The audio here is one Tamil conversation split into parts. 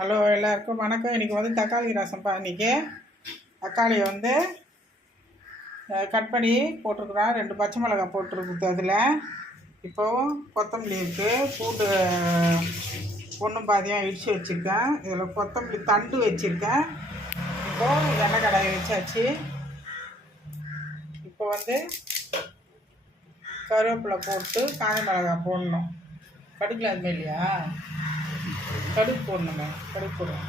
ஹலோ எல்லாருக்கும் வணக்கம். இன்றைக்கி வந்து தக்காளி ரசம்ப்பா. இன்றைக்கி தக்காளியை வந்து கட் பண்ணி போட்டிருக்குறோம். ரெண்டு பச்சை மிளகாய் போட்டிருக்குது அதில். இப்போவும் கொத்தமல்லி இருக்குது பூண்டு ஒன்றும் பாதியாக இடித்து வச்சுருக்கேன். இதில் கொத்தமல்லி தண்டு வச்சுருக்கேன். இப்போது எண்ணெய் கடாயை வச்சாச்சு. இப்போ வந்து கருவேப்பிலை போட்டு காஞ்ச மிளகாய் போடணும். படிக்கலாதுமே இல்லையா? கடுகு போடணுங்க கடுகு போடுவோம்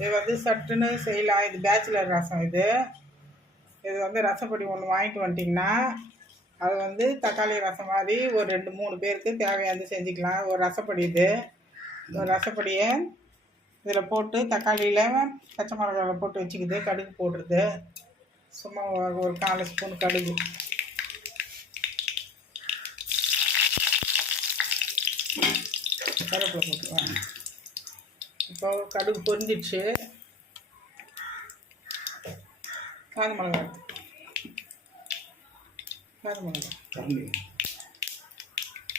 இது வந்து சட்டுன்னு செய்யலாம். இது பேச்சுலர் ரசம் இது. இது வந்து ரசப்பொடி ஒன்று வாங்கிட்டு வந்துட்டிங்கன்னா அது வந்து தக்காளி ரசம் மாதிரி ஒரு ரெண்டு மூணு பேருக்கு தேவையானது செஞ்சுக்கலாம். ஒரு ரசப்பொடி இது. ஒரு ரசப்பொடியை இதில் போட்டு தக்காளியில் பச்சை மிளகாய் போட்டு வச்சுக்கிது கடுகு போடுறது. சும்மா ஒரு ஒரு கால் ஸ்பூன் கடுகு. கருவேப்பிலை போட்டுருவேன் இப்போ கடுகு பொரிஞ்சிடுச்சு. காஞ்ச மிளகா காஞ்ச மிளகா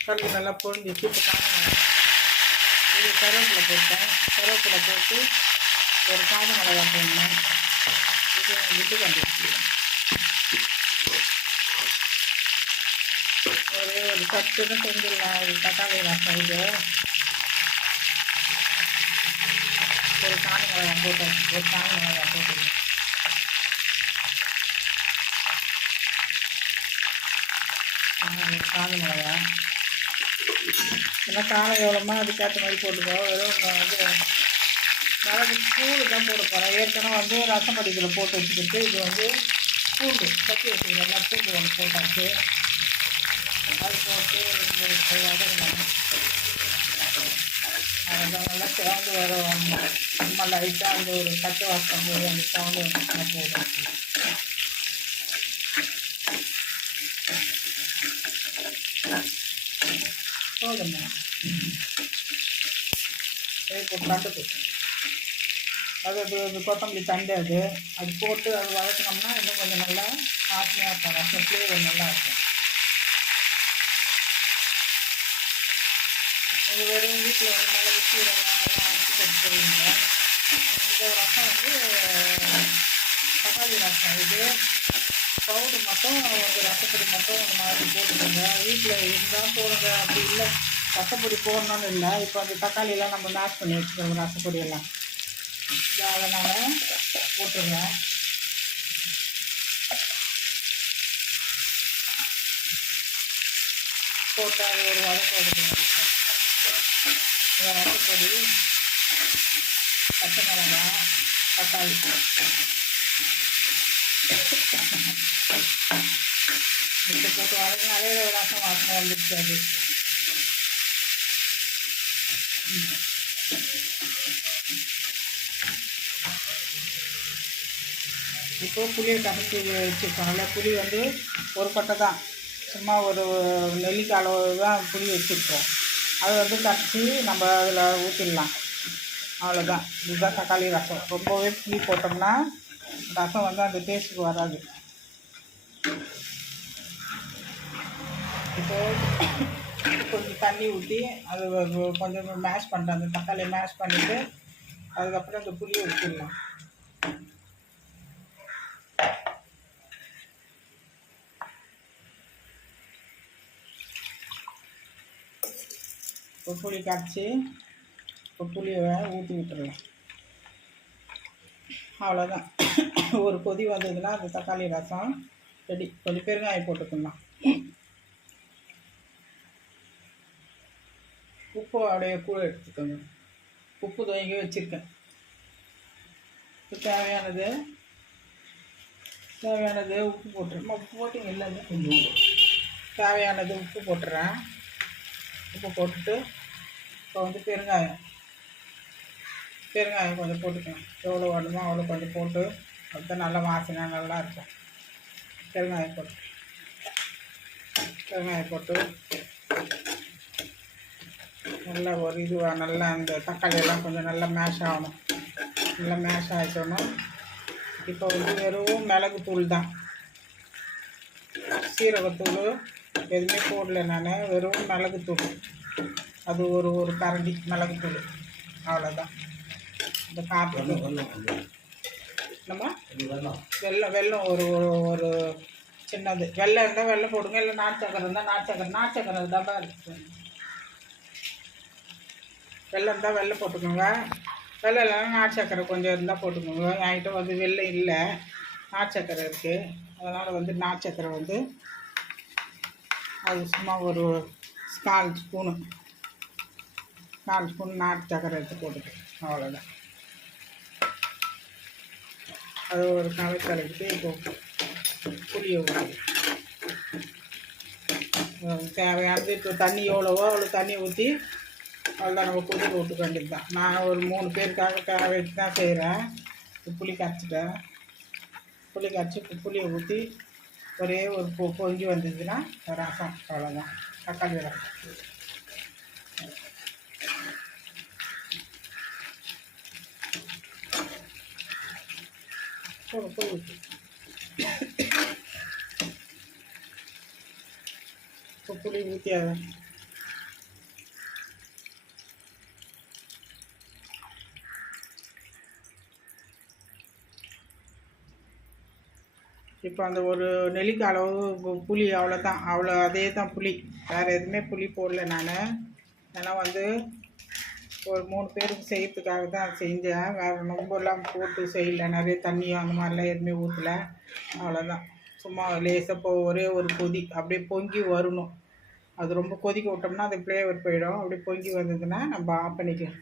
கடுகு நல்லா பொரிஞ்சிச்சு இப்போ மிளகா இது கருவேப்பிலை போட்டேன். கருவேப்பிலை போட்டு ஒரு காஞ்ச மிளகா போடணும். இது விட்டு வந்துடுச்சு. ஒரே ஒரு சட்டுன்னு செஞ்சிடலாம். இது தக்காளி ரசம் இது ஒரு காணி மிளகாய் போட்டேன் ஒரு காணி மிளகாய் போட்டுருங்க ஒரு மிளகா மிளகாய் ஏன்னா காரம் எவ்வளோமா அதுக்கேற்ற மாதிரி போட்டுக்கோ வெறும் வந்து மிளகு கூழு தான் போட போகிறேன் ஏற்கனவே வந்து ரசம் படிக்கில் போட்டு வச்சுக்கிட்டு இது வந்து பூண்டு கட்டி வச்சுக்கிறேன் பூண்டு ஒன்று போட்டாச்சு அது போட்டு ரெண்டு வதக்கணும் அதெல்லாம் நல்லா சிவந்து வரும் சும்மா லைட்டாக அந்த ஒரு பச்சை வாசம் போது அந்த சிவந்து வந்துச்சுன்னா போதும் போதும்மா சரி அது அது கொத்தமல்லி தண்டு அது அது போட்டு அது வதக்கினோம்னா இன்னும் கொஞ்சம் நல்லா ஆசையாக இருக்கும் ரசம் ஃப்ளேவர் நல்லா இருக்கும். இது வெறும் வீட்டில் வந்து மிளகு சீரகம் எல்லாம் இந்த ரசம் வந்து தக்காளி ரசம். இது பவுடர் மட்டும் ஒரு ரசப்பொடி மட்டும் அந்த மாதிரி போட்டுக்கோங்க. வீட்டில் இருந்தால் போடுங்க. அப்படி இல்லை ரசப்பொடி போடணும்னு இல்லை. இப்போ அந்த தக்காளியெல்லாம் நம்ம மேஷ் பண்ணி வச்சுக்கிறோம் ரசப்பொடியெல்லாம் அதனால் போட்டுருங்க போட்டால் அது ஒரு வழக்கு எடுக்கணும் இந்த ரசப்பொடி பச்சை மிளகா தக்காளி மிக்சி போட்டு வதங்கினாலே ரசம் வாசனை வந்துடுச்சு அது இப்போ புளியை கரைச்சி வச்சுருக்கோம்ல. புளி வந்து ஒரு கொட்டை தான் சும்மா ஒரு நெல்லிக்காய் அளவு தான் புளி வச்சுருக்கோம். அதை வந்து கரைச்சி நம்ம அதில் ஊற்றிடலாம் அவ்வளோதான் இதுதான் தக்காளி ரசம். ரொம்பவே புளி போட்டோம்னா ரசம் வந்து அந்த டேஸ்ட்டுக்கு வராது. இப்போ கொஞ்சம் தண்ணி ஊற்றி அது கொஞ்சம் மேஷ் பண்ணுறேன் அந்த தக்காளியை மேஷ் பண்ணிவிட்டு அதுக்கப்புறம் அந்த புளியை ஊற்றிடலாம் இப்போ புளி கரைச்சி இப்போ புளியை ஊற்றி விட்டுருவேன் அவ்வளோதான் ஒரு கொதி வந்ததுன்னா அந்த தக்காளி ரசம் ரெடி. கொஞ்சம் பெருங்காயம் போட்டுக்கலாம் உப்பு அப்படியே கூட எடுத்துக்கோங்க. உப்பு துவங்கி வச்சுருக்கேன். தேவையானது தேவையானது உப்பு போட்டுருமா உப்பு போட்டிங்க இல்லைன்னு கொஞ்சம் தேவையானது உப்பு போட்டுறேன். உப்பு போட்டுட்டு இப்போ வந்து பெருங்காயம். பெருங்காயம் கொஞ்சம் போட்டுக்கணும். எவ்வளோ வேணுமோ அவ்வளோ கொஞ்சம் போட்டு அதுதான் நல்ல வாசனை நல்லா இருக்கும். பெருங்காயம் போட்டு. பெருங்காயம் போட்டு நல்லா ஒரு இதுவாக நல்லா அந்த தக்காளி எல்லாம் கொஞ்சம் நல்லா மேஷ் ஆகணும். நல்லா மேஷ் ஆகிட்டோன்னா இப்போ வந்து வெறும் மிளகுத்தூள் தான். சீரகத்தூள் எதுவுமே போடல நான். வெறும் மிளகுத்தூள். அது ஒரு ஒரு கரண்டி மிளகுத்தூள். அவ்வளோதான் இந்த காற்றுக்கு நம்ம வெல்லம் வெல்லம் ஒரு ஒரு ஒரு சின்னது. வெள்ளம் இருந்தால் வெள்ளம் போடுங்க. இல்லை நாட்டு சக்கரை இருந்தால் நாட்டு சக்கரை. நாட்டு சக்கரை டப்பா இருக்கு வெள்ளம் இருந்தால் வெள்ளம் போட்டுக்கோங்க. வெள்ளம் இல்லைன்னா நாட்டு சக்கரை கொஞ்சம் இருந்தால் போட்டுக்கோங்க. என்கிட்ட வந்து வெள்ளம் இல்லை. நாட்டு சக்கரை இருக்குது அதனால் வந்து நாட்டு சக்கரை வந்து அது சும்மா ஒரு கால் ஸ்பூனு நாலு ஸ்பூன் நாட்டு சக்கரை எடுத்து போட்டுட்டு அவ்வளோதான் அது ஒரு கலை கலக்கிட்டு இப்போ புளியை ஊற்றி தேவையானது இப்போ தண்ணி எவ்வளவோ அவ்வளோ தண்ணி ஊற்றி அவ்வளோ நம்ம கொதிக்க விட்டுக்க வேண்டியது தான் நான் ஒரு மூணு பேருக்காக தேவை வச்சு தான் செய்கிறேன் புளி கரைச்சிட்டேன். புளி கரைச்சி இப்போ புளியை ஊற்றி ஒரே ஒரு பொ பொங்கி வந்ததுன்னா ரசம் அவ்வளோதான் தக்காளி ரசம் போதும் போய் இப்போ புளி ஊற்றியாதான் இப்போ அந்த ஒரு நெல்லிக்காய் அளவு புளி புளி அவ்வளோதான். அவ்வளோ அதே தான் புளி. வேறு எதுவுமே புளி போடல நான். ஏன்னா வந்து ஒரு மூணு பேருக்கு செய்யறதுக்காக தான் செஞ்சேன். வேறு ரொம்பலாம் போட்டு செய்யல. நிறைய தண்ணியும் அந்த மாதிரிலாம் எதுவுமே ஊற்றல அவ்வளோதான். சும்மா லேசாக இப்போ ஒரே ஒரு கொதி அப்படியே பொங்கி வரணும். அது ரொம்ப கொதிக்க விட்டோம்னா அது ஃப்ளேவர் போயிடும். அப்படியே பொங்கி வந்ததுன்னா நம்ம ஆஃப் பண்ணிக்கலாம்.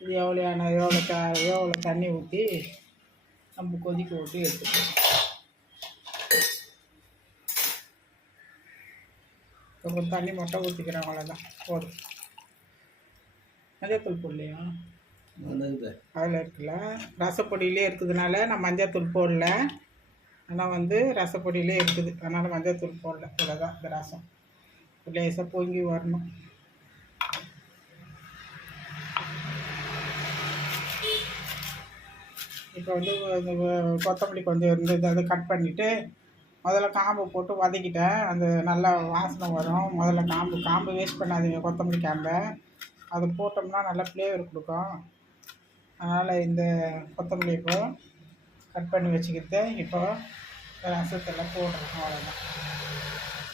இது எவ்வளோ எவ்வளோ த எவ்வளோ தண்ணி ஊற்றி நம்ம கொதிக்க விட்டு எடுத்துக்கலாம். கொஞ்சம் தண்ணி மட்டும் ஊற்றிக்கிறேன் அவ்வளோதான் போதும். மஞ்சத்தூள் போடலையா? அதில் இருக்குல்ல? ரசப்பொடியிலே இருக்குதுனால நான் மஞ்சத்தூள் போடல. ஆனால் வந்து ரசப்பொடியிலே இருக்குது. அதனால் மஞ்சத்தூள் போடல. இவ்வளோதான் இந்த ரசம். லேசாக பொங்கி வரணும். இப்போ வந்து கொத்தமல்லி கொஞ்சம் இருந்தது அதை கட் பண்ணிவிட்டு முதல்ல காம்பு போட்டு வதக்கிட்டேன். அந்த நல்லா வாசனை வரும். முதல்ல காம்பு காம்பு வேஸ்ட் பண்ணாதீங்க கொத்தமல்லி காம்பை. அது போட்டோம்னா நல்லா ஃப்ளேவர் கொடுக்கும். அதனால் இந்த கொத்தமல்லி இப்போ கட் பண்ணி வச்சுக்கிட்டு இப்போ ரசத்தெல்லாம் போடுறோம் அவ்வளோதான்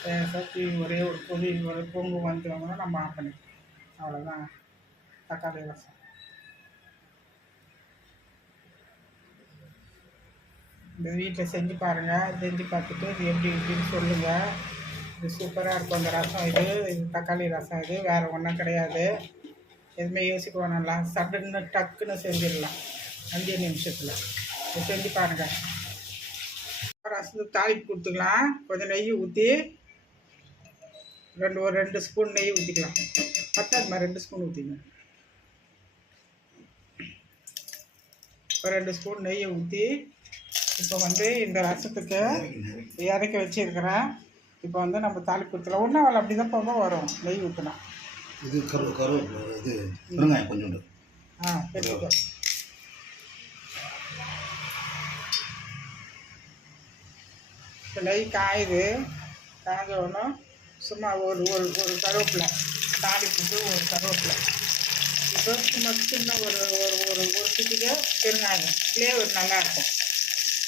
லேசாக ஒரே ஒரு கொதி ஒரு பொங்கு வந்தோம்னா நம்ம ஆஃப் பண்ணிக்கலாம். அவ்வளோதான் தக்காளி ரசம். இந்த வீட்டில் செஞ்சு பாருங்கள் செஞ்சு பார்த்துட்டு இது எப்படி இப்படின்னு சொல்லுங்கள் இது சூப்பராக இருக்கும் அந்த ரசம் இது. இது தக்காளி ரசம் இது வேறு ஒன்றும் கிடையாது. எதுவுமே யோசிக்க வேணாம்லாம் சட்டுன்னு டக்குன்னு செஞ்சிடலாம். அஞ்சு நிமிஷத்தில். இது செஞ்சு பாருங்கள் ரசத்தை தாளிப்பு கொடுத்துக்கலாம். கொஞ்சம் நெய் ஊற்றி ரெண்டு ஒரு ரெண்டு ஸ்பூன் நெய் ஊற்றிக்கலாம் பத்தாதுமா ரெண்டு ஸ்பூன் ஊற்றிக்கணும் ஒரு ரெண்டு ஸ்பூன் நெய்யை ஊற்றி இப்போ வந்து இந்த ரசத்துக்கு இறக்கி வச்சிருக்கிறேன். இப்போ வந்து நம்ம தாளிப்பு ஊற்றலாம் ஒன்றும் அவள் அப்படி தான் போக வரும். நெய் ஊற்றினா இது கரு கரு இது பெருங்காயம் கொஞ்சோண்டு. ஆ பெருக்கோ இப்போ நெய் காயுது. காய்ஞ்ச உடனே சும்மா ஒரு ஒரு ஒரு கருவேப்பிலை. தாளிப்புக்கு ஒரு கருவேப்பிலை. இப்போ சும்மா சின்ன ஒரு ஒரு ஒரு ஒரு சிட்டிக்கு பெருங்காயம். ஃப்ளேவர் நல்லாயிருக்கும்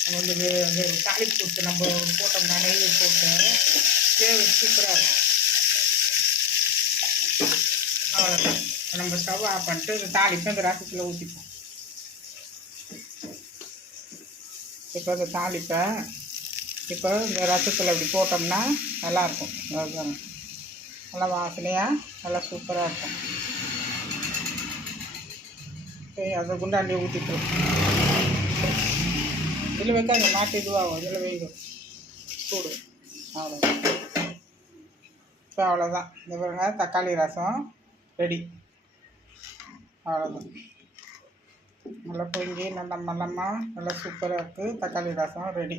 நம்ம வந்து அந்த தாளிப்பு கொடுத்து நம்ம போட்டோம்னா நெய் போட்டு ஃப்ளேவர் சூப்பராக இருக்கும். அவ்வளோதான் நம்ம ஸ்டவ் ஆஃப் பண்ணிட்டு இந்த தாளிப்பை இந்த ரசத்தில் ஊற்றிப்போம் இப்போ இந்த தாளிப்பை இப்போ இந்த ரசத்தில் இப்படி போட்டோம்னா நல்லாயிருக்கும் அதுதான் நல்லா வாசனையாக நல்லா சூப்பராக இருக்கும். சரி அதை குண்டாண்டி ஊற்றிட்டு இதில் அந்த நாட்டு இதுவாகும். இதில் வைங்க சூடு அவ்வளோதான் இப்போ அவ்வளோதான் இந்த பாருங்க தக்காளி ரசம் ரெடி. அவ்வளோதான் நல்லா பொங்கி நல்லா மல்லமாக நல்லா சூப்பராக இருக்குது தக்காளி ரசம் ரெடி.